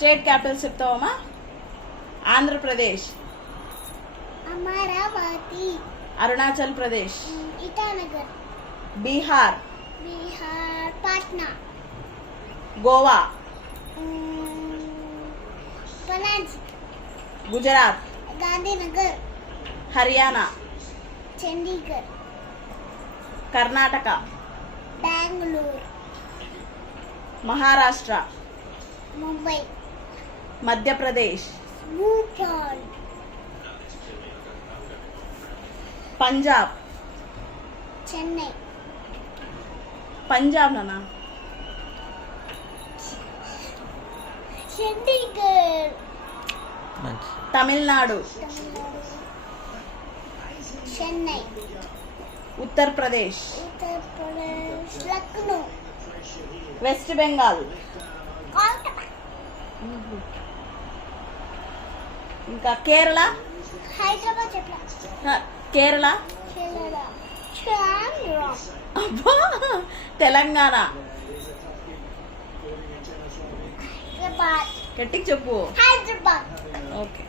State capital చెప్తావమ్మా? ఆంధ్రప్రదేశ్, అమరావతి, అరుణాచల్ ప్రదేశ్, ఇటానగర్, బీహార్, పాట్నా, గోవా, పనాజీ, గుజరాత్, గాంధీనగర్, హర్యానా, చండీగఢ్, కర్ణాటక, బెంగళూరు, మహారాష్ట్ర, ముంబై, మధ్యప్రదేశ్, భోపాల్, పంజాబ్, చెన్నై, పంజాబ్ నానా, Chandigarh, Tamil Nadu, Tamil Nadu, Chennai, Uttar Pradesh, Uttar Pradesh, Lucknow, west Bengal, Kolkata, ఇంకా కేరళ, హైదరాబాద్ చెప్పలా, కేరళ, కేరళ, ఆంధ్ర, అబ్బా, తెలంగాణ. హైదరాబాద్, గట్టిగా చెప్పు. హైదరాబాద్. ఓకే.